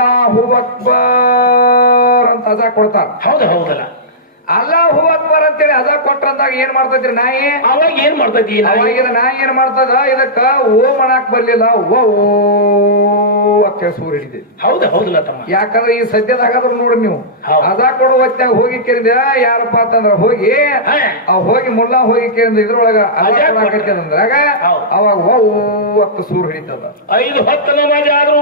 ಅಲ್ಲಾಹು ಅಕ್ಬರ್ ಅಂತ ಅಜಾ ಕೊಡ್ತಾರ ಹೌದು ಹೌದಲ್ಲ. ಅಲ್ಲಾಹು ಅಕ್ಬರ್ ಅಂತೇಳಿ ಅದ ಕೊಟ್ರಂದಾಗ ಏನ್ ಮಾಡ್ತೈತ್ರಿ ನಾಯಿ? ಅವಾಗ ಏನ್ ಮಾಡ್ತೈತಿ ಅವಾಗ ನಾಯಿ? ಏನ್ ಮಾಡ್ತದ? ಇದಕ್ಕ ಓ ಮಾಡಾಕ್ ಬರ್ಲಿಲ್ಲ. ಓ ಓ ಅಂತೇಳಿ ಸೂರ್ ಹಿಡಿದೆ. ಹೌದು ಹೌದಲ್ಲ ತಮ್ಮ ಯಾಕಂದ್ರೆ ಈ ಸದ್ಯದಾಗಾದ್ರು ನೋಡ್ರಿ ನೀವು. ಅದ ಅದಾ ಕೊಡೋ ಹೊತ್ನ್ಯಾಗ ಹೋಗಿ ಕೇಳಿದ ಯಾರಪ್ಪ? ಅಂತಂದ್ರ ಹೋಗಿ ಹಾ. ಅವ್ ಹೋಗಿ ಮುಲ್ಲಾ ಹೋಗಿ ಕೇಳಿದ ಇದ್ರೊಳಗ ಅಂದ್ರಾಗ. ಅವಾಗ ಓ ಅತ್ತು ಸೂರ್ ಹಿಡಿತದ. ಐದು ಹತ್ತು ನಮಾಜ್ ಆದ್ರೂ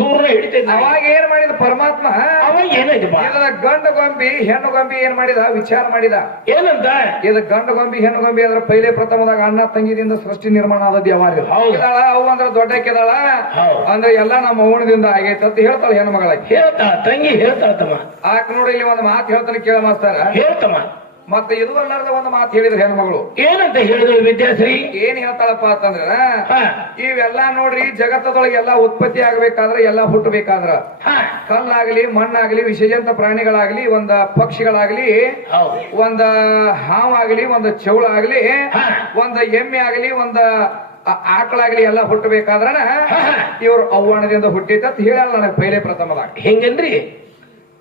ಸೂರ್ಯ ಹಿಡಿತೈತಿ. ಅವಾಗ ಏನ್ ಮಾಡಿದ ಪರಮಾತ್ಮ? ಅವಾಗ ಏನಾಯ್ತು ಇದರ ಗಂಡು ಗೊಂಬಿ ಹೆಣ್ಣು ಗೊಂಬಿ ಏನ್ ಮಾಡಿದ? ವಿಚಾರ ಮಾಡಿದ. ಏನಂತ? ಇದು ಗಂಡು ಗೊಂಬಿ ಹೆಣ್ಣು ಗೊಂಬಿ ಅದ್ರ ಪೈಲೆ ಪ್ರಥಮದಾಗ ಅಣ್ಣ ತಂಗಿದಿಂದ ಸೃಷ್ಟಿ ನಿರ್ಮಾಣ ಆದ. ಇದಾಳ ಅವು ಅಂದ್ರೆ ದೊಡ್ಡ ಕೆದಾಳ ಅಂದ್ರೆ ಎಲ್ಲ ನಮ್ಮ ಅವಣದಿಂದ ಆಗೈತೆ ಅಂತ ಹೇಳ್ತಾಳ ಹೆಣ್ಣು ಮಗಳ ಹೇಳ್ತಾ ತಂಗಿ ಹೇಳ್ತಾ ತಮ್ಮ. ಆಕ್ ನೋಡಿ ಇಲ್ಲಿ ಒಂದು ಮಾತು ಹೇಳ್ತಾನೆ ಕೇಳ ಮಾಸ್ತಾರ. ಹೇಳ್ತಮ್ಮ. ಮತ್ತೆ ಇದು ಅಲ್ಲಾರ್ದ ಒಂದು ಮಾತು ಹೇಳಿದ್ರು ಹೆಣ್ಮಗಳು. ಏನಂತ ಹೇಳಿದ್ರು ವಿದ್ಯಾಶ್ರೀ? ಏನ್ ಹೇಳ್ತಾಳಪ್ಪ ಅಂತಂದ್ರ ಇವೆಲ್ಲಾ ನೋಡ್ರಿ ಜಗತ್ತದೊಳಗೆ ಎಲ್ಲಾ ಉತ್ಪತ್ತಿ ಆಗ್ಬೇಕಾದ್ರೆ ಎಲ್ಲಾ ಹುಟ್ಟಬೇಕಾದ್ರ. ಕಲ್ಲಾಗ್ಲಿ ಮಣ್ಣಾಗ್ಲಿ ವಿಷಜಂತ ಪ್ರಾಣಿಗಳಾಗ್ಲಿ ಒಂದ ಪಕ್ಷಿಗಳಾಗ್ಲಿ ಒಂದ ಹಾವಾಗ್ಲಿ ಒಂದ ಚೌಳಾಗ್ಲಿ ಆಗ್ಲಿ ಒಂದ ಎಮ್ಮೆ ಆಗ್ಲಿ ಒಂದ ಆಕಳಾಗ್ಲಿ ಎಲ್ಲಾ ಹುಟ್ಟಬೇಕಾದ್ರನ ಇವ್ರ ಅವ್ವಾಣದಿಂದ ಹುಟ್ಟಿತ್ತ ಅಂತ ಹೇಳಲ್ಲ ನನಗೆ ಪೈಲೆ ಪ್ರಥಮದಾಗ.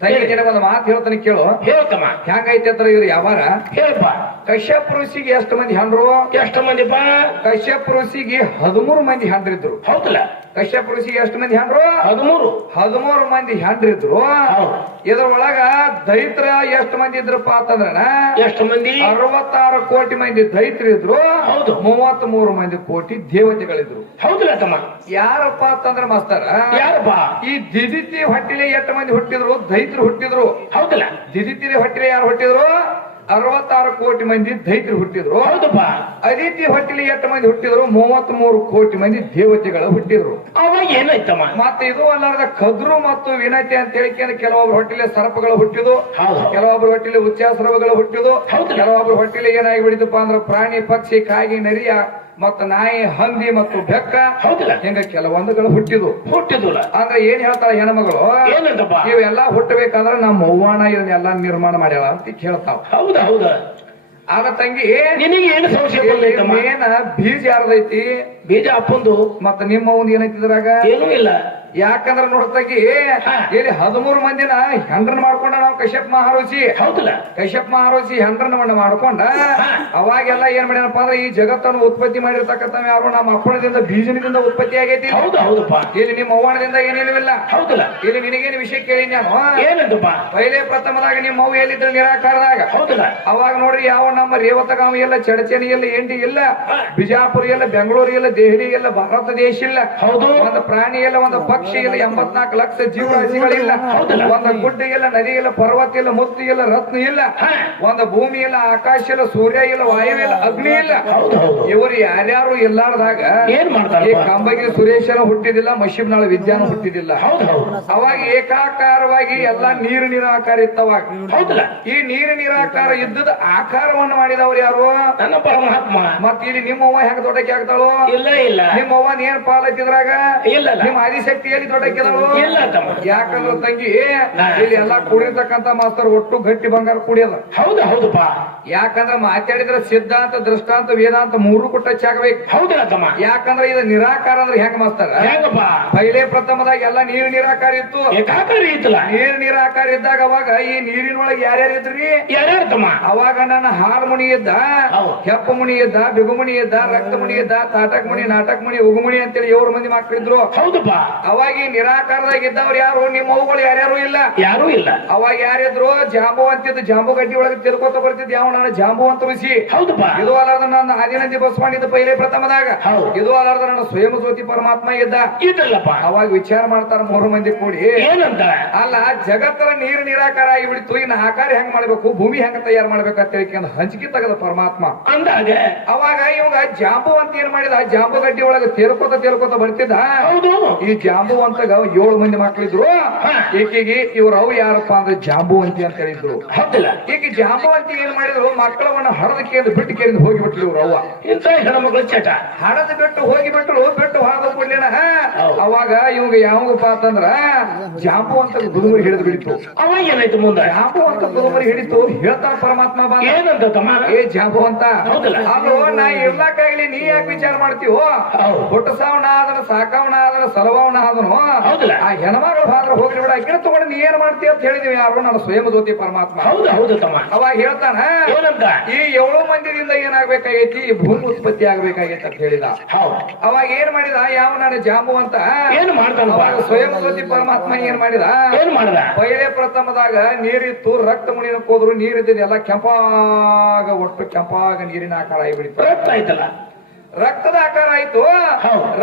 ತಂಗಿಗೆ ಒಂದು ಮಾತು ಹೇಳ್ತಾನೆ ಕೇಳು. ಹೇಳ್ತಮ್ಮ ಹೆಂಗೈತೆ ಅಂತ ಇವ್ರು ಯಾವಾರ? ಹೇಳಪ್ಪ ಕಶ್ಯಪ್ ಋಷಿಗೆ ಎಷ್ಟು ಮಂದಿ ಹೆಂಡ್ರು? ಎಷ್ಟು ಮಂದಿಪ್ಪ ಕಶ್ಯಪ್ ಋಷಿಗೆ ಹದಿಮೂರು ಮಂದಿ ಹಂಡ್ರಿದ್ರು. ಹೌದಲ್ಲ? ಕಶ್ಯಪ್ ಋಷಿಗೆ ಎಷ್ಟು ಮಂದಿ ಹೆಂಡ್ರು? ಹದಿಮೂರು. ಹದಿಮೂರು ಮಂದಿ ಹಂಡ್ರಿದ್ರು. ಇದ್ರೊಳಗ ದೈತ್ರ ಎಷ್ಟು ಮಂದಿ ಇದ್ರಪ್ಪ ಅಂತಂದ್ರ ಎಷ್ಟು ಮಂದಿ? ಅರವತ್ತಾರು ಕೋಟಿ ಮಂದಿ ದೈತ್ರ ಇದ್ರು ಹೌದು. ಮೂವತ್ತ್ ಮೂರು ಮಂದಿ ಕೋಟಿ ದೇವತೆಗಳಿದ್ರು. ಹೌದಲ್ಲ ತಮ್ಮ? ಯಾರಪ್ಪ ಅಂತಂದ್ರ ಮಾಸ್ತರ? ಯಾರಪ್ಪ? ಈ ದಿದಿತಿ ಹೊಟ್ಟಿಲೆ ಎಷ್ಟು ಮಂದಿ ಹುಟ್ಟಿದ್ರು? ದೈತ್ರ ಹುಟ್ಟಿದ್ರು. ಹೌದಲ್ಲ? ದಿದಿತಿ ಹೊಟ್ಟಿಲಿ ಯಾರು ಹುಟ್ಟಿದ್ರು? ಅರವತ್ತಾರು ಕೋಟಿ ಮಂದಿ ದೈತ್ರಿ ಹುಟ್ಟಿದ್ರು. ಹೌದಪ್ಪ. ಅದಿತಿ ಹೊಟ್ಟಿಲಿ ಎಷ್ಟು ಮಂದಿ ಹುಟ್ಟಿದ್ರು? ಮೂವತ್ತ್ ಮೂರು ಕೋಟಿ ಮಂದಿ ದೇವತೆಗಳು ಹುಟ್ಟಿದ್ರು. ಅವಾಗ ಏನಾಯ್ತಮ್ಮ ಮತ್ತೆ ಇದು ಅಲ್ಲಾರದ ಕದ್ರು ಮತ್ತು ವಿನತಿ ಅಂತ ಹೇಳಿಕೆ ಕೆಲವೊಬ್ರು ಹೊಟ್ಟಿಲಿ ಸರ್ಪಗಳು ಹುಟ್ಟಿದು ಕೆಲವೊಬ್ರು ಹೊಟ್ಟಿಲಿ ಉಚ್ಚಾಸ್ರವಗಳು ಹುಟ್ಟಿದು. ಕೆಲವೊಬ್ರು ಹೊಟ್ಟಿಲಿ ಏನಾಗಿ ಬಿಡಿದಪ್ಪ ಅಂದ್ರೆ ಪ್ರಾಣಿ ಪಕ್ಷಿ ಕಾಗಿ ನರಿಯ ಮತ್ತು ನಾಯಿ ಹಂದಿ ಮತ್ತು ಬೆಕ್ಕ ಹೌದಿಲ್ಲ. ಹಿಂಗ ಕೆಲವೊಂದುಗಳು ಹುಟ್ಟಿದು ಹುಟ್ಟಿದ್ವು ಅಂದ್ರೆ ಏನ್ ಹೇಳ್ತಾಳ ಹೆಣ್ಮಗಳು? ಏನಂತಪ್ಪ? ಇವೆಲ್ಲಾ ಹುಟ್ಟಬೇಕಾದ್ರೆ ನಮ್ಮ ಅವ್ವಾಣ ಇದನ್ನೆಲ್ಲ ನಿರ್ಮಾಣ ಮಾಡ್ಯಾಳ ಅಂತ ಕೇಳ್ತಾವ. ಹೌದಾ ಹೌದಾ? ಆಗ ತಂಗಿ ನಿನಗೆ ಏನು ಸಂಶಯ ಬೀಜ ಯಾರ್ದೈತಿ? ಬೀಜ ಅಪ್ಪಂದು ಮತ್ತ ನಿಮ್ಮ ಒಂದು ಏನೈತಿ ಇದ್ರಾಗ ಏನೂ ಇಲ್ಲ. ಯಾಕಂದ್ರ ನೋಡ್ತಾಗಿ. ಇಲ್ಲಿ ಹದಿಮೂರು ಮಂದಿನ ಹೆಂಡ್ರನ್ ಮಾಡ್ಕೊಂಡ ನಾವು ಕಶ್ಯಪ್ ಮಹಾರೋಜಿ ಹೌದಲ್ಲ. ಕಶ್ಯಪ್ ಮಹಾರೋಜಿ ಹೆಂಡ್ರನ್ ಮಣ್ಣ ಮಾಡ್ಕೊಂಡ ಅವಾಗೆಲ್ಲ ಏನ್ ಮಾಡ್ಯಾನಪ್ಪ ಅಂದ್ರೆ ಈ ಜಗತ್ತನ್ನು ಉತ್ಪತ್ತಿ ಮಾಡಿರ್ತಕ್ಕಂಥ ಯಾರು? ನಮ್ಮ ಅಪ್ಪಣದಿಂದ ಬೀಜನದಿಂದ ಉತ್ಪತ್ತಿ ಆಗೈತಿ ಹೌದು ಹೌದಪ್ಪ. ಇಲ್ಲಿ ನಿಮ್ಮ ಅವ್ವಣದಿಂದ ಏನೇನಿಲ್ಲ ಇಲ್ಲ ಹೌದಲ್ಲ. ಇಲ್ಲಿ ನಿನಗೇನ್ ವಿಷಯ ಕೇಳಿ ನಾನು? ಏನಂತಪ್ಪ? ಪೈಲೆ ಪ್ರಥಮದಾಗ ನಿಮ್ಮ ಅವ್ವ ಎಲ್ಲಿದ್ರು ನಿರಾಕಾರದಾಗ? ಹೌದಲ್ಲ. ಅವಾಗ ನೋಡ್ರಿ ಯಾವ ನಮ್ಮ ರೇವತಗಾಮ ಎಲ್ಲ ಚಡಚಣಿ ಎಲ್ಲ ಎಂಡಿ ಇಲ್ಲ. ಬಿಜಾಪುರ ಎಲ್ಲ ಬೆಂಗಳೂರು ಇಲ್ಲ ದೆಹಲಿ ಎಲ್ಲ ಭಾರತ ದೇಶ ಇಲ್ಲ. ಹೌದು. ಒಂದು ಪ್ರಾಣಿ ಇಲ್ಲ ಒಂದು ಪಕ್ಷಿ ಇಲ್ಲ ಎಂಬತ್ನಾಲ್ಕು ಲಕ್ಷ ಜೀವರಾಶಿಗಳಿಲ್ಲ? ಒಂದು ಗುಡ್ಡ ಇಲ್ಲ ನದಿ ಇಲ್ಲ ಪರ್ವತ ಇಲ್ಲ ಮುತ್ತು ಇಲ್ಲ ರತ್ನ ಇಲ್ಲ. ಒಂದು ಭೂಮಿ ಇಲ್ಲ ಆಕಾಶ ಇಲ್ಲ ಸೂರ್ಯ ಇಲ್ಲ. ವಾಯು ಇಲ್ಲ ಅಗ್ನಿ ಇಲ್ಲ ಇವರು ಯಾರ್ಯಾರು ಇಲ್ಲಾರ್ದಾಗ ಏನ್ ಈ ಮಾಡ್ತಾರಪ್ಪ ಕಂಬಗಿ ಸುರೇಶನ ಹುಟ್ಟಿದಿಲ್ಲ ಮಶಿಬ್ನಾಳ ವಿದ್ಯಾನ ಹುಟ್ಟಿದಿಲ್ಲ ಅವಾಗ ಏಕಾಕಾರವಾಗಿ ಎಲ್ಲಾ ನೀರು ನಿರಾಕಾರ ಇತ್ತವಾಗ ಈ ನೀರು ನಿರಾಕಾರ ಇದ್ದದ ಆಕಾರವನ್ನು ಮಾಡಿದವರು ಯಾರು? ನನ್ನ ಪರಮಾತ್ಮ. ಮತ್ ಇಲ್ಲಿ ನಿಮ್ಮವ್ವ ಹೆಂಗ ದೊಡ್ಡಕ್ಕೆ ಆಗ್ತಾಳು? ಇಲ್ಲ. ಇಲ್ಲ ನಿಮ್ಮ ಅವ್ವ ಏನ್ ಪಾಲತ್ತಿದ್ರಾಗ ಇಲ್ಲ ಇಲ್ಲ. ನಿಮ್ಮ ಆದಿಶಕ್ತಿ ಹೇಗೆ ಇಲ್ಲ ತಮ್ಮ. ಯಾಕಂದ್ರ ತಂಗಿ. ಇಲ್ಲಿ ಎಲ್ಲಾ ಕುಡಿರ್ತಕ್ಕಂತ ಮಾಸ್ತರ್ ಒಟ್ಟು ಗಟ್ಟಿ ಬಂಗಾರ ಕುಡಿಯಲ್ಲ. ಹೌದು ಹೌದಪ್ಪ. ಯಾಕಂದ್ರ ಮಾತಾಡಿದ್ರೆ ಸಿದ್ಧಾಂತ ದೃಷ್ಟಾಂತ ವೇದಾಂತ ಮೂರು ಕೂಡ ಚಾಗಬೇಕು ಹೌದಲ್ಲ ತಮ್ಮ. ಯಾಕಂದ್ರ ಇದು ನಿರಾಕಾರ ಅಂದ್ರೆ ಹೆಂಗ ಮಾಸ್ತರ? ಹೆಂಗಪ್ಪ? ಪೈಲೆ ಪ್ರಥಮದಾಗ ಎಲ್ಲ ನೀರು ನಿರಾಕಾರ ಇತ್ತು. ಏಕಾಕರಿ ಇತ್ತಲ್ಲ. ನೀರ್ ನಿರಾಕಾರ ಇದ್ದಾಗ ಅವಾಗ ಈ ನೀರಿನೊಳಗೆ ಯಾರ್ಯಾರ ಇದ್ರಿ? ಯಾರ್ಯಾರು ತಮ್ಮ? ಅವಾಗ ನನ್ನ ಹಾಲು ಮುನಿ ಇದ್ದ ಹೆಪ್ಪು ಮುನಿ ಇದ್ದ ಬಿಗು ಮುನಿ ಇದ್ದ ರಕ್ತ ಮುನಿ ಇದ್ದ ತಾಟಕ್ ಮುನಿ ನಾಟಕ್ ಮಣಿ ಉಗುಮಣಿ ಅಂತೇಳಿ ಏಳು ಮಂದಿ ಮಕ್ಕಳಿದ್ರು. ಹೌದಪ್ಪ. ಅವಾಗ ಈ ನಿರಾಕಾರದಾಗ ಇದ್ದವ್ರು ಯಾರು? ನಿಮ್ಮ ಅವುಗಳು ಯಾರ್ಯಾರು ಇಲ್ಲ? ಯಾರು ಇಲ್ಲ. ಅವಾಗ ಯಾರಿದ್ರು? ಜಾಂಬು ಅಂತಿದ್ದು ಜಾಂಬು ಗಡ್ಡಿ ಒಳಗೆ ತಿರ್ಕೋತ ಬರ್ತಿದ್ ಯಾವ ನಾನು? ಜಾಂಬು ಅಂತ ಹೌದಪ್ಪ. ಇದು ಅಲಾರ್ದ ನನ್ನ ಆದಿನಂದಿ ಬಸವಾಣಿದ್ದು ಪೈಲೆ ಪ್ರಥಮದಾಗ. ಇದು ಅಲಾರ್ದ ನನ್ನ ಸ್ವಯಂ ಜ್ಯೋತಿ ಪರಮಾತ್ಮ ಇದ್ದ. ಇದಲ್ಲಪ್ಪ. ಅವಾಗ ವಿಚಾರ ಮಾಡ್ತಾರ ಮೂರು ಮಂದಿ ಕೂಡಿ. ಏನಂತ? ಅಲ್ಲ ಜಗತ್ತರ ನೀರು ನಿರಾಕಾರ ಆಗಿಬಿಡ್ತು. ಇನ್ನು ಆಕಾರ ಹೆಂಗ್ ಮಾಡ್ಬೇಕು? ಭೂಮಿ ಹೆಂಗ ತಯಾರು ಮಾಡ್ಬೇಕು ಅಂತ ಹೇಳಿ ಹಂಚಿಕೆ ತಗದ ಪರಮಾತ್ಮ. ಅಂದಾಗ? ಅವಾಗ ಇವಾಗ ಜಾಂಬು ಅಂತ ಏನ್ ಮಾಡಿದ? ಜಾಂಬು ಗಡ್ಡಿ ಒಳಗೆ ತೇರ್ಕೋತ ತೇರ್ಕೋತ ಬರ್ತಿದ್ದ? ಈ ಜಾಂಬು ಅಂತ ಏಳು ಮಂದಿ ಮಕ್ಕಳಿದ್ರು. ಈಕೆಗೆ ಇವ್ರ ಅವು ಯಾರಪ್ಪ ಅಂದ್ರೆ ಜಾಂಬುವಂತಿ ಅಂತ ಹೇಳಿದ್ರು. ಈಕೆ ಈಗ ಜಾಂಬು ಅಂತ ಏನ್ ಮಾಡಿದ್ರು? ಮಕ್ಕಳವನ್ನ ಹಡದ ಕೇಂದ್ರ ಬಿಟ್ಟು ಕೇಂದ್ರ ಹೋಗಿಬಿಟ್ಲು ಇವ್ರ ಅವ್ವ. ಇಂತ ಹೆಣ್ಮಕ್ಳು ಚಟ? ಹರದ ಬಿಟ್ಟು ಹೋಗಿಬಿಟ್ರು ಬಿಟ್ಟು ಹಾದ ಕೊಡ್ಲಿನ. ಅವಾಗ ಇವಾಗ ಯಾವಾಗಪ್ಪ ಅಂತಂದ್ರ ಜಾಂಬು ಅಂತ ಗುರುಗುರು ಹಿಡಿದು ಬಿಡಿತು. ಅವಾಗ ಏನಾಯ್ತು ಮುಂದೆ? ಜಾಂಬು ಅಂತ ಗುರುಮರಿ ಹಿಡಿತು ಹೇಳ್ತಾನ ಪರಮಾತ್ಮ ಬಂದ ಏನಂತ ತಮ್ಮ ಏ ಜಾಂಬು ಅಂತ. ಹೌದಲ್ಲ? ಅಲ್ಲೋ ನಾ ಇರ್ಲಾಕಾಗ್ಲಿ ನೀ ಯಾಕೆ ವಿಚಾರ ಮಾಡ್ತೀವೋ ಹೌದು. ಹುಟ್ಟಸಾವಣ ಆದ್ರ ಸಾಕವಣ ಆದ್ರ ಸಲವವಣ ಆದನು ಆ ಹೆಣ್ಮಗಳು ಹಾದ್ರ ಹೋಗ್ಲಿ ಬಿಡ. ಅಕ್ಕಿನ ತಗೊಂಡು ನೀ ಏನ್ ಮಾಡ್ತೀಯ ಅಂತ ಹೇಳಿದೀವಿ. ಯಾರು ನನ್ನ ಸ್ವಯಂ ಜ್ಯೋತಿ ಪರಮಾತ್ಮ. ಹೌದು ಹೌದು ತಮ್ಮ. ಅವಾಗ ಹೇಳ್ತಾನ ಈ ಏಳು ಮಂದಿದಿಂದ ಏನಾಗ್ಬೇಕಾಗೈತಿ? ಈ ಭೂಮಿ ಉತ್ಪತ್ತಿ ಆಗ್ಬೇಕಾಗೈತಿ ಅಂತ ಹೇಳಿದ. ಅವಾಗ ಏನ್ ಮಾಡಿದ? ಯಾವ ನಾನು ಜಾಂಬು ಅಂತ? ಏನು ಮಾಡ್ತಾನ ಸ್ವಯಂ ಜ್ಯೋತಿ ಪರಮಾತ್ಮ ಏನ್ ಮಾಡಿದ? ಏನ್ ಮಾಡಿದ? ಪೈಲೆ ಪ್ರಥಮದಾಗ ನೀರಿತ್ತು ರಕ್ತ ಮುನಿನ ಹೋದ್ರು ನೀರಿದ್ದ ಎಲ್ಲ ಕೆಂಪಾಗ ಒಟ್ಟು ಕೆಂಪಾಗ ನೀರಿನ ಆಕಾರ ಆಗಿಬಿಡ್ತು. ರಕ್ತ ಆಯ್ತಲ್ಲ? ರಕ್ತದ ಆಕಾರ ಆಯ್ತು.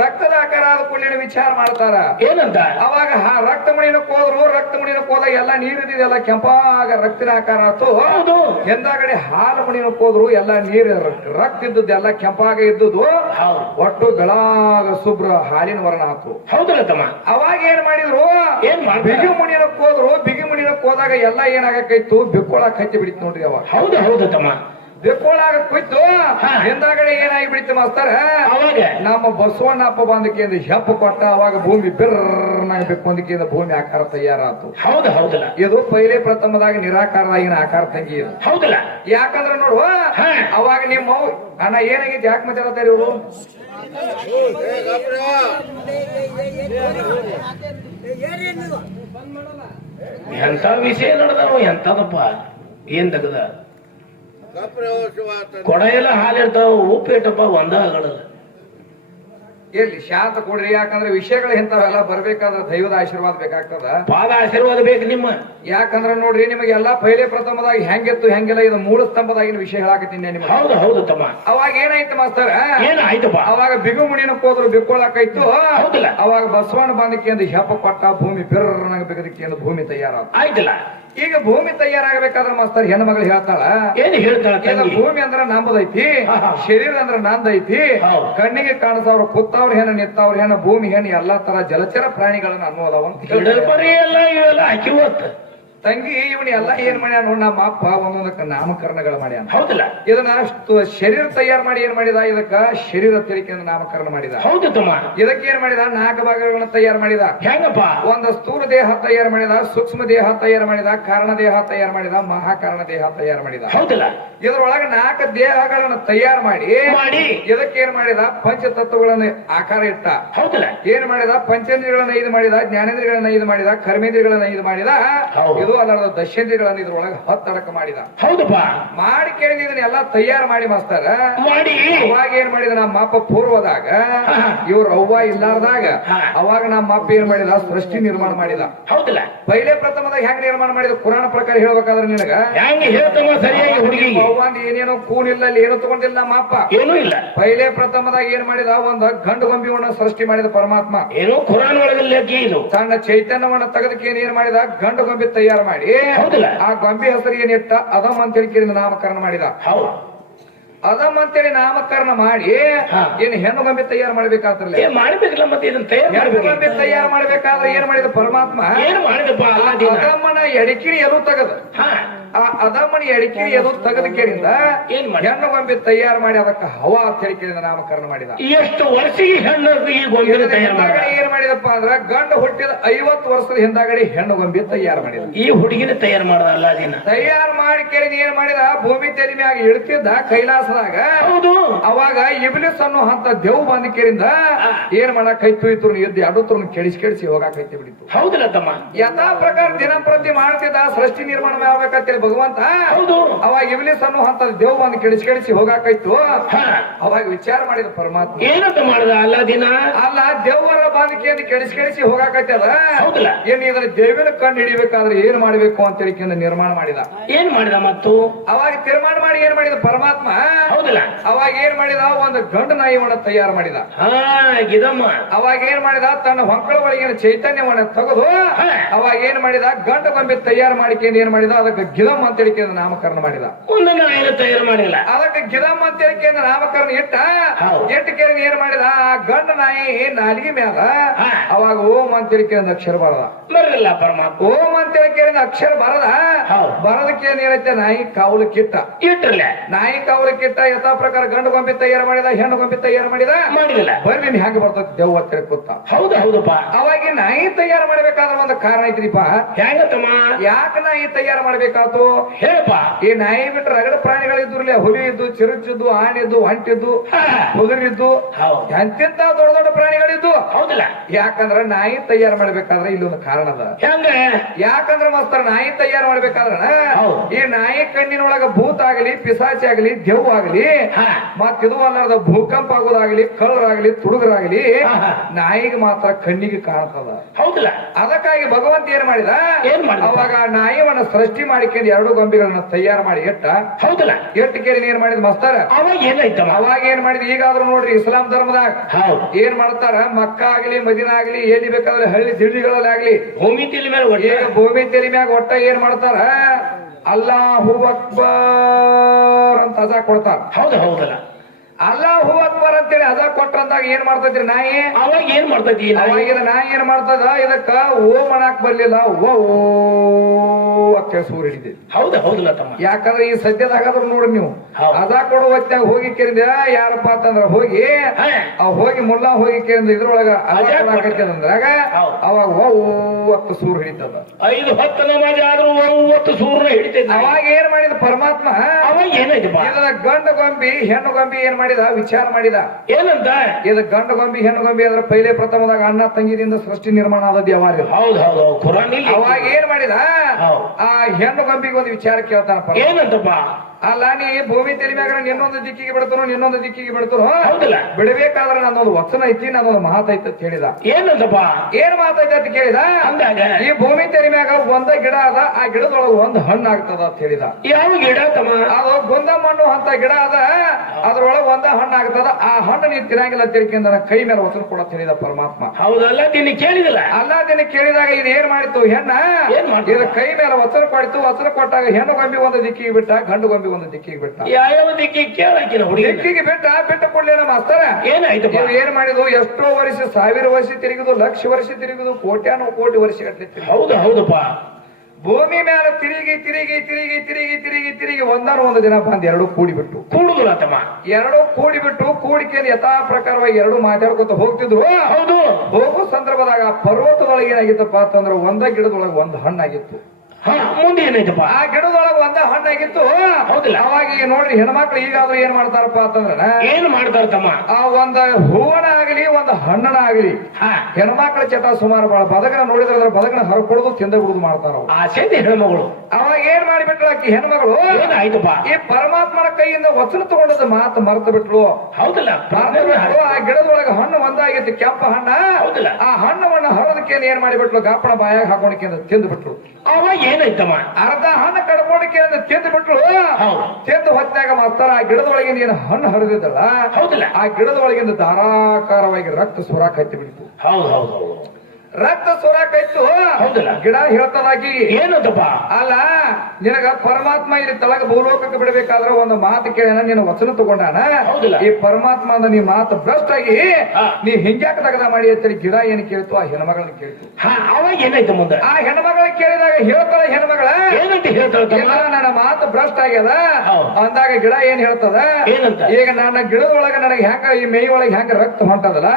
ರಕ್ತದ ಆಕಾರ ಆದ ಕೂಡಲೇ ವಿಚಾರ ಮಾಡ್ತಾರ. ಏನಂತ? ಅವಾಗ ಹಾ ರಕ್ತ ಮುಣಿನ ಕೋದ್ರು ರಕ್ತ ಮುಣಿನಕ್ ಹೋದಾಗ ಎಲ್ಲ ಕೆಂಪಾಗ ರಕ್ತದ ಆಕಾರ ಆಯ್ತು ಹೌದು. ಹಿಂದಾಗಡೆ ಹಾಲು ಮುಣಿನ ಕೋದ್ರು ಎಲ್ಲ ನೀರು ರಕ್ತ ಇದ್ದದ್ದು ಎಲ್ಲ ಕೆಂಪಾಗ ಇದ್ದದ್ದು. ಒಟ್ಟು ಗಳಾಗ ಶುಭ್ರ ಹಾಲಿನ ವರ್ಣ ಆತು. ಹೌದಲ್ಲ ತಮ್ಮ? ಅವಾಗ ಏನ್ ಮಾಡಿದ್ರು? ಏನ್? ಬಿಗಿ ಮುಣಿನ ಕೋದ್ರು ಬಿಗಿ ಮುಣಿನಕ್ ಕೋದಾಗ ಎಲ್ಲ ಏನಾಗಕ್ಕೈತು ಬಿಕ್ಕೊಳಕ್ ಹಚ್ಚಿ ಬಿಡಿತ್ ನೋಡ್ರಿ ಅವಾಗ. ಹೌದು ಹೌದು ತಮ್ಮ. ಬಿಕ್ಕೊಳಾಗ ಕುಯ್ತು. ಹಿಂದಾಗಡೆ ಏನಾಗಿ ಬಿಡಿತು ಮಾಸ್ತರ? ಅವಾಗ? ನಮ್ಮ ಬಸವಣ್ಣಪ್ಪ ಬಂದಕ್ಕಿಂದ ಹೆಪ್ಪ ಕೊಟ್ಟ ಅವಾಗ ಭೂಮಿ ಬಿರ್ನಾಗ ಬೆಕ್ಕೊಂದಕ್ಕಿಂದ ಭೂಮಿ ಆಕಾರ ತಯಾರಾತು. ಹೌದು ಹೌದಲ್ಲ. ಇದು ಪೈಲೆ ಪ್ರಥಮದಾಗ ನಿರಾಕಾರದಾಗಿನ ಆಕಾರ ತಂಗಿ ಇದು. ಹೌದಲ್ಲ. ಯಾಕಂದ್ರೆ ನೋಡು ಹಾ. ಅವಾಗ ನಿಮ್ಮ ಅಣ್ಣ ಏನಾಗೈತಿ? ಯಾಕೆ ಮಾತಾಡತ್ತಾರೆ ಇವರು? ಎಂತ ವಿಷಯ ನಡೆದವ ಎಂತದಪ್ಪ? ಏನ್ ತಗದ? ಕೊಡ ಎಲ್ಲ ಹಾಲಿರ್ತಾವ ಉಪ್ಪೇಟಪ್ಪ ಒಂದ ಆಗಲ್ಲ ಎಲ್ಲಿ ಶಾಂತ ಕೊಡ್ರಿ ಯಾಕಂದ್ರೆ ವಿಷಯಗಳು ಇಂಥವೆಲ್ಲ ಬರ್ಬೇಕಾದ್ರೆ ದೈವದ ಆಶೀರ್ವಾದ ಬೇಕಾಗ್ತದ. ಪಾದ ಆಶೀರ್ವಾದ ಬೇಕು ನಿಮ್ಮ. ಯಾಕಂದ್ರೆ ನೋಡ್ರಿ ನಿಮಗೆ ಎಲ್ಲಾ ಪೈಲೆ ಪ್ರಥಮದಾಗ ಹೆಂಗಿತ್ತು ಹೆಂಗಿಲ್ಲ ಇದು ಮೂಲ ಸ್ತಂಭದಾಗಿನ ವಿಷಯ ಹೇಳಾಕತ್ತೀನಿ ನಿಮಗೆ. ಹೌದು ಹೌದು ತಮ್ಮ. ಅವಾಗ ಏನಾಯ್ತು ಮಾಸ್ತರ? ಏನ್ ಆಯ್ತಪ್ಪ ಅವಾಗ ಬಿಗು ಮುಣಿನಕ್ ಹೋದ್ರು ಬಿಕ್ಕೊಳಕಾಯ್ತು? ಅವಾಗ ಬಸವಣ್ಣ ಬಂದಕ್ಕೆ ಹೆಪ್ಪ ಕೊಟ್ಟ ಭೂಮಿ ಬಿರ್ರನಾಗ ಬಿಗದಕ್ಕೆ ಭೂಮಿ ತಯಾರಾದ ಆಯ್ತಲ್ಲ. ಈಗ ಭೂಮಿ ತಯಾರಾಗಬೇಕಾದ್ರೆ ಮಾಸ್ತರ್ ಹೆಣ್ಮಗಳು ಹೇಳ್ತಾಳ ಏನು ಹೇಳ್ತಾಳ ತಂಗಿ ಭೂಮಿ ಅಂದ್ರ ಹಾ, ಹಾ. ಶರೀರ ಅಂದ್ರ ನಂದೈತಿ ಹೌದು. ಕಣ್ಣಿಗೆ ಕಾಣಿಸವ್ರ ಕುತ್ತವ್ರ ಹೆಣ್ಣು ನಿತ್ತವ್ರ ಹೆಣ್ಣು ಭೂಮಿ ಹೆಣ್ಣು ಎಲ್ಲಾ ತರ ಜಲಚರ ಪ್ರಾಣಿಗಳನ್ನ ಅನ್ನೋದವ ಅಂತ ಹೇಳ್ತಾರೆ. ಗಿಡಲ್ಪರಿ ಎಲ್ಲ ಇವೆಲ್ಲ ಹಾಕಿ ಹೋತ್ ತಂಗಿ ಇವನ್ ಎಲ್ಲ ಏನ್ ಮಾಡ್ಯಾನ ನೋಡ್ ನಮ್ಮ ಅಪ್ಪ ಒಂದೊಂದಕ್ಕ ನಾಮಕರಣಗಳು ಮಾಡ್ಯಾನ. ಹೌದಿಲ್ಲ. ಇದನ್ನ ಶರೀರ ತಯಾರು ಮಾಡಿ ಏನ್ ಮಾಡಿದ? ಇದಕ್ಕ ಶರೀರ ತಿರಿಕೆ ನಾಮಕರಣ ಮಾಡಿದ. ಹೌದು ತಮ್ಮ. ಇದಕ್ಕೆ ಏನ್ ಮಾಡಿದ? ನಾಲ್ಕು ಭಾಗಗಳನ್ನ ತಯಾರು ಮಾಡಿದ. ಹೆಂಗಪ್ಪ? ಒಂದು ಸ್ಥೂಲ ದೇಹ ತಯಾರು ಮಾಡಿದ ಸೂಕ್ಷ್ಮ ದೇಹ ತಯಾರು ಮಾಡಿದ ಕಾರಣ ದೇಹ ತಯಾರು ಮಾಡಿದ ಮಹಾಕಾರಣ ದೇಹ ತಯಾರು ಮಾಡಿದ. ಹೌದಿಲ್ಲ. ಇದ್ರೊಳಗ ನಾಲ್ಕು ದೇಹಗಳನ್ನ ತಯಾರು ಮಾಡಿ ಮಾಡಿ. ಇದಕ್ಕೆ ಏನ್ ಮಾಡಿದ? ಪಂಚತತ್ವಗಳನ್ನ ಆಕಾರ ಇಟ್ಟ. ಹೌದಿಲ್ಲ. ಏನ್ ಮಾಡಿದ? ಪಂಚೇಂದ್ರಿಯಗಳನ್ನ ಇದು ಮಾಡಿದ ಜ್ಞಾನೇಂದ್ರಿಯಗಳನ್ನ ಇದು ಮಾಡಿದ ಕರ್ಮೇಂದ್ರಿಯಗಳನ್ನ ಇದು ಮಾಡಿದ. ಇದು ಅಲ್ಲಾರದ ದಶೇಂದ್ರಿಯಗಳನ್ನ ಇದ್ರೊಳಗೆ ಹತ್ತಡಕ ಮಾಡಿದ. ಹೌದಪ್ಪ. ಮಾಡಿ ಕೇಳಿದ ಎಲ್ಲಾ ತಯಾರು ಮಾಡಿ ಮಾಸ್ತಾರ. ಮಾಡಿ. ಅವಾಗ ಏನ್ ಮಾಡಿದ ನಮ್ಮ ಅಪ್ಪ ಪೂರ್ವದಾಗ. ಇವ್ರ ಅವ್ವ ಇಲ್ಲಾರ್ದಾಗ. ಅವಾಗ ನಮ್ಮ ಅಪ್ಪ ಏನ್ ಮಾಡಿದ ಸೃಷ್ಟಿ ನಿರ್ಮಾಣ ಮಾಡಿದ. ಹೌದಿಲ್ಲ. ಪೈಲೆ ಪ್ರಥಮದಾಗ ಹೆಂಗ್ ನಿರ್ಮಾಣ ಮಾಡಿದ ಪುರಾಣ ಪ್ರಕಾರ ಹೇಳ್ಬೇಕಾದ್ರೆ ನಿನಗ? ಸರಿಯಾಗಿ ಹುಡುಗಿ ಅವ್ವ ಅಂದ್ ಏನೇನೋ ಕೂನಿಲ್ಲ ಅಲ್ಲಿ ಏನೋ ತಗೊಂಡಿಲ್ಲ ನಮ್ಮ ಅಪ್ಪ ಏನೂ ಇಲ್ಲ. ಪೈಲೆ ಪ್ರಥಮದಾಗ ಏನ್ ಮಾಡಿದ ಒಂದ್ ಗಂಡು ಗೊಂಬಿವನ್ನ ಸೃಷ್ಟಿ ಮಾಡಿದ ಪರಮಾತ್ಮ. ಏನೋ ಕುರಾನ್ ಒಳಗಲ್ಲಿ ಸಣ್ಣ ಚೈತನ್ಯವನ್ನ ತೆಗೆದಕ್ಕೆ ಏನ್ ಮಾಡಿದ ಗಂಡು ಗೊಂಬಿ ತಯಾರು ಮಾಡಿ? ಆ ಗೊಂಬೆ ಹೆಸರು ಏನಿತ್ತ? ಅದಮ್ ಅಂತೇಳಿ ಕೇಳಿದ ನಾಮಕರಣ ಮಾಡಿದ. ಅದಮ್ ಅಂತೇಳಿ ನಾಮಕರಣ ಮಾಡಿ ಏನು ಹೆಣ್ಣು ಗೊಂಬೆ ತಯಾರು ಮಾಡ್ಬೇಕಾದ್ರಲ್ಲ? ಮಾಡ್ಬೇಕಲ್ಲ ಮತ್ತೆ ಇದನ್ನ ತಯಾರು ಹೆಣ್ಣು ಗೊಂಬಿ ತಯಾರು ಮಾಡ್ಬೇಕಾದ್ರೆ ಏನ್ ಮಾಡಿದ ಪರಮಾತ್ಮ? ಅದಮ್ಮನ ಎಡಕಿಣಿ ಎಲ್ಲೂ ತೆಗದ. ಆ ಅದಮ್ಮನ ಎಡಕಿ ಅದು ತೆಗೆದ ಕೇಳಿಂದ ಏನ್ ಮಾಡಿ ಹೆಣ್ಣು ಗೊಂಬೆ ತಯಾರು ಮಾಡಿ ಅದಕ್ಕೆ ಹವಾ ಅಂತ ಹೇಳಿ ಕೇಳಿದ ನಾಮಕರಣ ಮಾಡಿದ. ಎಷ್ಟು ವರ್ಷಿಗೆ ಹೆಣ್ಣು ಈ ಗೊಂಬೆ ಹಿಂದಾಗಡೆ ಏನ್ ಮಾಡಿದಪ್ಪ ಅಂದ್ರ ಗಂಡು ಹುಟ್ಟಿದ ಐವತ್ತು ವರ್ಷದ ಹಿಂದಾಗಡೆ ಹೆಣ್ಣು ಗೊಂಬಿ ತಯಾರು ಮಾಡಿದ. ಈ ಹುಡುಗಿನ ತಯಾರು ಮಾಡಿದ ಅಲ್ಲ ದಿನ ತಯಾರು ಮಾಡಿ ಕೇಳಿದ ಏನ್ ಮಾಡಿದ? ಭೂಮಿ ತೆರಿಮೆ ಮ್ಯಾಗ ಇಳ್ತಿದ್ದ ಕೈಲಾಸದಾಗ. ಹೌದು. ಅವಾಗ ಇಬ್ಲಿಸ್ ಅನ್ನೋ ಹಂತ ದೇವ್ ಬಂದ ಕೇಳಿಂದ ಏನ್ ಮಾಡಕ್ ಕೈ ಇತ್ತು ಎದ್ದು ಯಾವ್ದು ಕೆಡಿಸಿ ಕೆಡಿಸಿ ಹೋಗಾಕೈತಿ ಬಿಡಿತು. ಹೌದಲ್ಲ ತಮ್ಮ? ಯಥಾ ಪ್ರಕಾರ ದಿನಂಪ್ರತಿ ಮಾಡ್ತಿದ್ದ ಸೃಷ್ಟಿ ನಿರ್ಮಾಣ ಮಾಡ್ಬೇಕಂತೇಳಿ ಭಗವಂತ ಹೌದು. ಅವಾಗ ಇಬ್ಲಿಸ್ ಅನ್ನೋ ಅಂತ ದೇವ್ ಬಂದು ಕೆಡಿಸಿ ಕೆಡಿಸಿ ಹೋಗಾಕೈತು. ಹಾ. ಅವಾಗ ವಿಚಾರ ಮಾಡಿದ ಪರಮಾತ್ಮ. ಏನಂತ ಮಾಡಿದ ಅಲ್ಲ ದಿನ? ಅಲ್ಲ ದೇವರ ಬಾಂಧಿಕೆ ಅಂತ ಕೆಡಿಸಿ ಕೆಡಿಸಿ ಹೋಗಾಕೈತದ ಏನ್ ಇದ್ರ ದೇವಿನ ಕಣ್ಣು ಹಿಡಿಬೇಕಾದ್ರೆ ಏನ್ ಮಾಡ್ಬೇಕು ಅಂತ ಹೇಳಿ ನಿರ್ಮಾಣ ಮಾಡಿದ. ಏನ್ ಮಾಡಿದ ಮತ್ತು? ಅವಾಗ ತೀರ್ಮಾನ ಮಾಡಿ ಏನ್ ಮಾಡಿದ ಪರಮಾತ್ಮ? ಹೌದಲ್ಲ. ಅವಾಗ ಏನ್ ಮಾಡಿದ? ಒಂದು ಗಂಡು ನಾಯಿವನ್ನ ತಯಾರು ಮಾಡಿದ. ಅವಾಗ ಏನ್ ಮಾಡಿದ? ತನ್ನ ಹೊಂಕಳ ಒಳಗಿನ ಚೈತನ್ಯವನ್ನ ತೆಗೆದು. ಅವಾಗ ಏನ್ ಮಾಡಿದ? ಗಂಡು ಗೊಂಬೆ ತಯಾರು ಮಾಡಿಕೆ ಏನ್ ಮಾಡಿದ? ಅದಕ್ಕೆ ಗಿದಮ್ ಅಂತ ಹೇಳಿ ನಾಮಕರಣ ಮಾಡಿದ ಒಂದನ್ನ ಏನು ತಯಾರು ಮಾಡಿಲ್ಲ. ಅದಕ್ಕೆ ಗಿದಮ್ ಅಂತ ಹೇಳಿ ನಾಮಕರಣ ಇಟ್ಟ? ಹೌದು. ಇಟ್ಟು ಕೇಳಿ ಏನ್ ಮಾಡಿದ? ಗಂಡ ನಾಯಿ ನಾಲಿಗೆ ಮ್ಯಾಲ ಅವಾಗ ಓಂ ಅಂತ ಹೇಳಿ ಅಕ್ಷರ ಬರದ ಬರಲಿಲ್ಲ ಪರಮಾತ್ಮ. ಓಂ ಅಂತ ಹೇಳಿ ಕೇಳಿದ ಅಕ್ಷರ ಬರದ ಹೌದು. ಬರದಕ್ಕೆ ಏನ್ ಹೇಳುತ್ತೆ? ನಾಯಿ ಕಾವಲು ಕಿಟ್ಟ. ಇಟ್ರಲ್ಲ. ನಾಯಿ ಕಾವಲು ಕಿಟ್ಟ ಯಥಾ ಪ್ರಕಾರ ಗಂಡು ಗೊಂಬೆ ತಯಾರು ಮಾಡಿದ ಹೆಣ್ಣು ಗೊಂಬೆ ತಯಾರು ಮಾಡಿದ? ಮಾಡಿದಿಲ್ಲ ಬರ್ರಿ ನೀನ್ ಹೆಂಗ್ ಬರ್ತದ ದೆವ್ವ ಅಂತೇಳಿ ಕೂತ. ಹೌದು ಹೌದಪ್ಪ. ಅವಾಗ ಈ ನಾಯಿ ತಯಾರು ಮಾಡ್ಬೇಕಾದ್ರ ಒಂದು ಕಾರಣ ಐತ್ರಿಪ್ಪ. ಹೆಂಗತ್ತಮ್ಮ ಯಾಕೆ ನಾಯಿ ತಯಾರು ಮಾಡ್ಬೇಕಾತು ಹೇಳಪ್ಪ ಈ ನಾಯಿ ಬಿಟ್ರೆ ರಗಡ ಪ್ರಾಣಿಗಳಿದ್ದುರ್ಲಿ ಹುಲಿ ಇದ್ದು ಚಿರುಚಿದ್ದು ಆಣಿದ್ದು ಹೊಂಟಿದ್ದು. ಕುದುರಿದ್ದು ಎಂತೆಂತ ದೊಡ್ಡ ದೊಡ್ಡ ಪ್ರಾಣಿಗಳಿದ್ದು. ಹೌದಿಲ್ಲ. ಯಾಕಂದ್ರ ನಾಯಿ ತಯಾರು ಮಾಡ್ಬೇಕಾದ್ರೆ ಇಲ್ಲೊಂದು ಕಾರಣ ಅದ ಹೆಂಗ? ಯಾಕಂದ್ರ ಮಾಸ್ತರ ನಾಯಿ ತಯಾರು ಮಾಡ್ಬೇಕಾದ್ರ ಈ ನಾಯಿ ಕಣ್ಣಿನೊಳಗ ಭೂತ ಆಗಲಿ ಪಿಸಾಚಿ ಆಗಲಿ ದೆವ್ ಆಗಲಿ ಮತ್ತಿದು ಅಲ್ಲದ ಅಲ್ಲಾರ್ದ ಭೂಕಂಪ ಆಗೋದಾಗ್ಲಿ ಕಳ್ಳರಾಗ್ಲಿ ತುಡುಗರಾಗ್ಲಿ. ನಾಯಿಗೆ ಮಾತ್ರ ಕಣ್ಣಿಗೆ ಕಾಣ್ತದ ಹೌದಿಲ್ಲ. ಅದಕ್ಕಾಗಿ ಭಗವಂತ ಏನ್ ಮಾಡಿದ? ಏನ್ ಮಾಡಿದ? ಅವಾಗ ನಾಯಿವನ್ನ ಸೃಷ್ಟಿ ಎರಡು ಗೊಂಬೆಗಳನ್ನ ತಯಾರು ಮಾಡಿ ಎಟ್ಟ ಹೌದಲ್ಲ? ಎಟ್ಟು ಕೇರಿ ಏನ್ ಮಾಡಿದ್ ಮಸ್ತಾರ? ಅವಾಗ ಏನಾಯ್ತಲ್ಲ ಅವಾಗ ಏನ್ ಮಾಡಿದ್? ಈಗಾದ್ರೂ ನೋಡ್ರಿ ಇಸ್ಲಾಂ ಧರ್ಮದಾಗ ಹೌದು. ಏನ್ ಮಾಡ್ತಾರ? ಮಕ್ಕ ಆಗ್ಲಿ ಮದಿನ ಆಗ್ಲಿ ಎಲ್ಲಿ ಬೇಕಾದ್ರೆ ಹಳ್ಳಿ ಆಗ್ಲಿ. ಭೂಮಿ ತಿಳಿ ಮೇಲೆ ಭೂಮಿ ತೆಲಿ ಮ್ಯಾಗ ಒಟ್ಟ ಏನ್ ಮಾಡ್ತಾರ? ಅಲ್ಲಾಹು ಅಕ್ಬರ್ ಅಂತ ಅಜಾ ಕೊಡ್ತಾರ. ಹೌದು ಹೌದಲ್ಲ? ಅಲ್ಲಾಹು ಅಕ್ಬರ್ ಅಂತೇಳಿ ಅದ ಕೊಟ್ರಂದಾಗ ಏನ್ ಮಾಡ್ತೈತ್ರಿ ನಾಯಿ? ಅವಾಗ ಏನ್ ಮಾಡ್ತೈತಿ ನಾಯಿ? ಅವಾಗ ಇದು ನಾಯಿ ಏನ್ ಮಾಡ್ತದ? ಇದಕ್ಕ ಓ ಮಾಡಾಕ್ ಬರ್ಲಿಲ್ಲ. ಓ ಅಕ್ಕ ಸೂರ್ಯ ಸೂರ್ ಹಿಡಿದೆ ಹೌದು ಹೌದಿಲ್ಲ ತಮ್ಮ ಯಾಕಂದ್ರೆ ಈ ಸದ್ಯದಾಗ ನೋಡ್ರಿ ನೀವು. ಅದ ಅಜಾ ಕೊಡೋ ಹೊತ್ತಾಗ ಹೋಗಿ ಕೇಳಿದ ಯಾರಪ್ಪ? ಅಂತಂದ್ರ ಹೋಗಿ. ಹಾ. ಅವ್ ಹೋಗಿ ಮುಲ್ಲಾ ಹೋಗಿ ಕೇಳಿದ ಇದ್ರೊಳಗ ಅಂದ್ರಾಗ ಅವಾಗ ಓ ಅಕ್ಕ ಸೂರ್ ಹಿಡಿತದ. ಐದು ಹತ್ತು ನಮಾಜ್ ಆದ್ರೂ ಒತ್ತು ಅವಾಗ ಏನ್ ಮಾಡಿದ ಪರಮಾತ್ಮ? ಅವಾಗ ಏನೈತಿ ಇದರ ಗಂಡು ಗೊಂಬಿ ಹೆಣ್ಣು ಗೊಂಬಿ ಏನ್ ಮಾಡಿದ? ವಿಚಾರ ಮಾಡಿದ. ಏನಂತ? ಇದು ಗಂಡ ಗೊಂಬಿ ಹೆಣ್ಣು ಗೊಂಬಿ ಅದ್ರ ಪೈಲೆ ಪ್ರಥಮದಾಗ ಅಣ್ಣ ತಂಗಿದಿಂದ ಸೃಷ್ಟಿ ನಿರ್ಮಾಣ ಆದದ್ದು ಯಾವಾಗ ಹೌದು ಅವಾಗ ಏನ್ ಮಾಡಿದ. ಆ ಹೆಣ್ಣು ಗೊಂಬಿಗೆ ಒಂದು ವಿಚಾರ ಕೇಳ್ತಾನಪ್ಪ. ಏನಂತಪ್ಪ? ಅಲ್ಲ ನೀ ಭೂಮಿ ತೆಲಿ ಮ್ಯಾಗ ನಿನ್ನೊಂದು ದಿಕ್ಕಿಗೆ ಬಿಡ್ತಾನೋ ನಿನ್ನೊಂದು ದಿಕ್ಕಿಗೆ ಬಿಡ್ತಾನೋ ಹೌದಲ್ಲ. ಬಿಡಬೇಕಾದ್ರೆ ನನ್ನೊಂದು ವಚನ ಐತಿ ನನ್ನೊಂದು ಮಾತೈತಿ ಅಂತ ಹೇಳಿದ. ಏನಂತಪ್ಪ? ಏನ್ ಮಾತೈತಿ ಅಂತ ಕೇಳಿದ? ಅಂದಾಗ ಈ ಭೂಮಿ ತೆಲಿ ಮ್ಯಾಗ ಒಂದ ಗಿಡ ಅದ ಆ ಗಿಡದೊಳಗೆ ಒಂದು ಹಣ್ಣು ಆಗ್ತದ ಅಂತ ಹೇಳಿದ. ಯಾವ ಗಿಡ ತಮ್ಮ? ಅದು ಮಣ್ಣು ಅಂತ ಗಿಡ ಅದ ಅದ್ರೊಳಗೆ ಒಂದ ಹಣ್ಣು ಆಗ್ತದ. ಆ ಹಣ್ಣು ನೀನ್ ತಿರಂಗಿಲ್ಲ ನನ್ನ ಕೈ ಮೇಲೆ ವಚನ ಕೊಡ ಹೇಳಿದ ಪರಮಾತ್ಮ. ಹೌದಲ್ಲ ನಿನ್ನ ಕೇಳಿದಿಲ್ಲ? ಅಲ್ಲಾದಿನ ಕೇಳಿದಾಗ ಇದು ಏನ್ ಮಾಡಿತ್ತು? ಹೆಣ್ಣ? ಇದು ಕೈ ಮೇಲೆ ವಚನ ಕೊಡ್ತು. ವಚನ ಕೊಟ್ಟಾಗ ಹೆಣ್ಣು ಗೊಂಬಿ ಒಂದು ದಿಕ್ಕಿಗೆ ಬಿಟ್ಟ ಗಂಡು ಗೊಂಬಿ ಒಂದು ದಿಕ್ಕಿಗೆ ಬಿಟ್ಟ. ಯಾವ ದಿಕ್ಕಿಗೆ ಕೇಳಾಕಿನ ಹುಡುಗಿ ದಿಕ್ಕಿಗೆ ಬಿಟ್ಟ ನಮ್ಮ ಮಾಸ್ತರ ಏನಾಯ್ತು ಏನ್ ಮಾಡಿದ್ವು ಎಷ್ಟೋ ವರ್ಷ ಸಾವಿರ ವರ್ಷ ತಿರುಗಿದು ಲಕ್ಷ ವರ್ಷ ತಿರುಗಿದು ಕೋಟ್ಯಾನು ಕೋಟಿ ವರ್ಷ ಕಟ್ಟಿತ್ತು ಹೌದು ಹೌದಪ್ಪ. ಭೂಮಿ ಮೇಲೆ ತಿರುಗಿ ತಿರುಗಿ ತಿರುಗಿ ತಿರುಗಿ ತಿರುಗಿ ತಿರುಗಿ ಒಂದಾರು ಒಂದು ದಿನ ಬಂದು ಎರಡು ಕೂಡಿಬಿಟ್ಟು. ಕೂಡುದಿಲ್ಲ ತಮ್ಮ ಎರಡು ಕೂಡಿಬಿಟ್ಟು ಕೂಡಿಕೆಯಲ್ಲಿ ಯಥಾ ಪ್ರಕಾರವಾಗಿ ಎರಡು ಮಾತಾಡ್ಕೊತ ಹೋಗ್ತಿದ್ರು. ಹೌದು. ಹೋಗೋ ಸಂದರ್ಭದಾಗ ಪರ್ವತದೊಳಗೆ ಏನಾಗಿತ್ತಪ್ಪ ಅಂತಂದ್ರೆ ಒಂದ ಗಿಡದೊಳಗೆ ಒಂದು ಹಣ್ಣಾಗಿತ್ತು. ಮುಂದೆ ಏನಾಯ್ತಪ್ಪ? ಆ ಗಿಡದೊಳಗ ಒಂದ ಹಣ್ಣಾಗಿತ್ತು ಹೌದಿಲ್ಲ. ಅವಾಗ ಈಗ ನೋಡ್ರಿ ಹೆಣ್ಮಕ್ಳು ಈಗಾದ್ರೂ ಏನ್ ಮಾಡ್ತಾರಪ್ಪ ಅಂತಂದ್ರ ಏನ್ ಮಾಡ್ತಾರ ತಮ್ಮ? ಆ ಒಂದ ಹೂವನ ಆಗಲಿ ಒಂದ ಹಣ್ಣನ ಆಗಲಿ. ಹೆಣ್ಮಕ್ಳ ಚಟ ಸುಮಾರು ಬಾಳ ಬದಕನ ನೋಡಿದ್ರೆ ಅದ್ರ ಬದಕನ ಹರ್ಕೊಡೋದು ತಿಂದ ಬಿಡುದು ಮಾಡ್ತಾರ. ಆ ಸೇತಿ ಹೆಣ್ಮಗಳು. ಅವಾಗ ಏನ್ ಮಾಡಿಬಿಟ್ರು ಆಕಿ ಹೆಣ್ಮಗಳು? ಏನಾಯ್ತಪ್ಪ ಈ ಪರಮಾತ್ಮನ ಕೈಯಿಂದ ವಚನ ತಗೊಂಡದ ಮಾತು ಮರೆತು ಬಿಟ್ಲು ಹೌದಿಲ್ಲ. ಆ ಗಿಡದೊಳಗ ಹಣ್ಣು ಒಂದಾಗಿತ್ತು ಕೆಂಪ ಹಣ್ಣ. ಹೌದಿಲ್ಲ. ಆ ಹಣ್ಣವನ್ನ ಹರದಕ್ಕೆ ಏನ್ ಮಾಡಿಬಿಟ್ಲು ಗಾಪಣ ಬಾಯಾಗ ಹಾಕೊಂಡಕ್ಕೆ ತಿಂದು ಅವಾಗ ಏನಾಯ್ತಮ್ಮ ಅರ್ಧ ಹಣ್ಣು ಕಡ್ಕೊಂಡಕ್ಕೆ ತಿಂದು ಬಿಟ್ಲು ಹೌದು. ತಿಂದು ಹೊತ್ತಾಗ ಮಾಸ್ತರ ಆ ಗಿಡದೊಳಗಿಂದ ಏನು ಹಣ್ಣು ಹರಿದಿದ್ದಲ್ಲ ಹೌದಿಲ್ಲ. ಆ ಗಿಡದೊಳಗಿಂದ ಧಾರಾಕಾರವಾಗಿ ರಕ್ತ ಸುರಾಕ್ ಹತ್ತಿ ಬಿಡ್ತು. ಹೌದು ಹೌದು ಹೌದು. ರಕ್ತ ಸೊರಾಕಾಯ್ತು ಹೌದಲ್ಲ. ಗಿಡ ಹೇಳ್ತದಾಗಿ ಏನದಪ್ಪ ಅಲ್ಲ ನಿನಗ ಪರಮಾತ್ಮ ಇಲ್ಲಿ ತಳಗ ಭೂಲೋಕಕ್ಕೆ ಬಿಡಬೇಕಾದ್ರೆ ಒಂದು ಮಾತು ಕೇಳಣ ನಿನ್ನ ವಚನ ತಗೊಂಡಾನ. ಈ ಪರಮಾತ್ಮ ಅಂದ ನೀ ಮಾತು ಭ್ರಷ್ಟ ಆಗಿ. ನೀ ಹಿಂಗ್ಯಾಕ ತಗದ ಮಾಡಿ ಅಂತೇಳಿ ಗಿಡ ಏನ್ ಕೇಳ್ತು ಆ ಹೆಣ್ಮಗಳನ್ನ ಕೇಳ್ತು ಅವಾಗ ಏನಾಯ್ತು ಮುಂದೆ ಆ ಹೆಣ್ಮಗಳ ಕೇಳಿದಾಗ ಹೇಳ್ತಾಳ ಹೆಣ್ಮಗಳ ಏನಂತ ಹೇಳ್ತಾಳ ನನ್ನ ಮಾತು ಭ್ರಷ್ಟ ಆಗ್ಯದ. ಅಂದಾಗ ಗಿಡ ಏನ್ ಹೇಳ್ತದ? ಈಗ ನನ್ನ ಗಿಡದೊಳಗ ನನಗೆ ಹೆಂಗ ಈ ಮೇಯ್ ಒಳಗೆ ಹೆಂಗ ರಕ್ತ ಹೊಂಟದಲ್ಲ.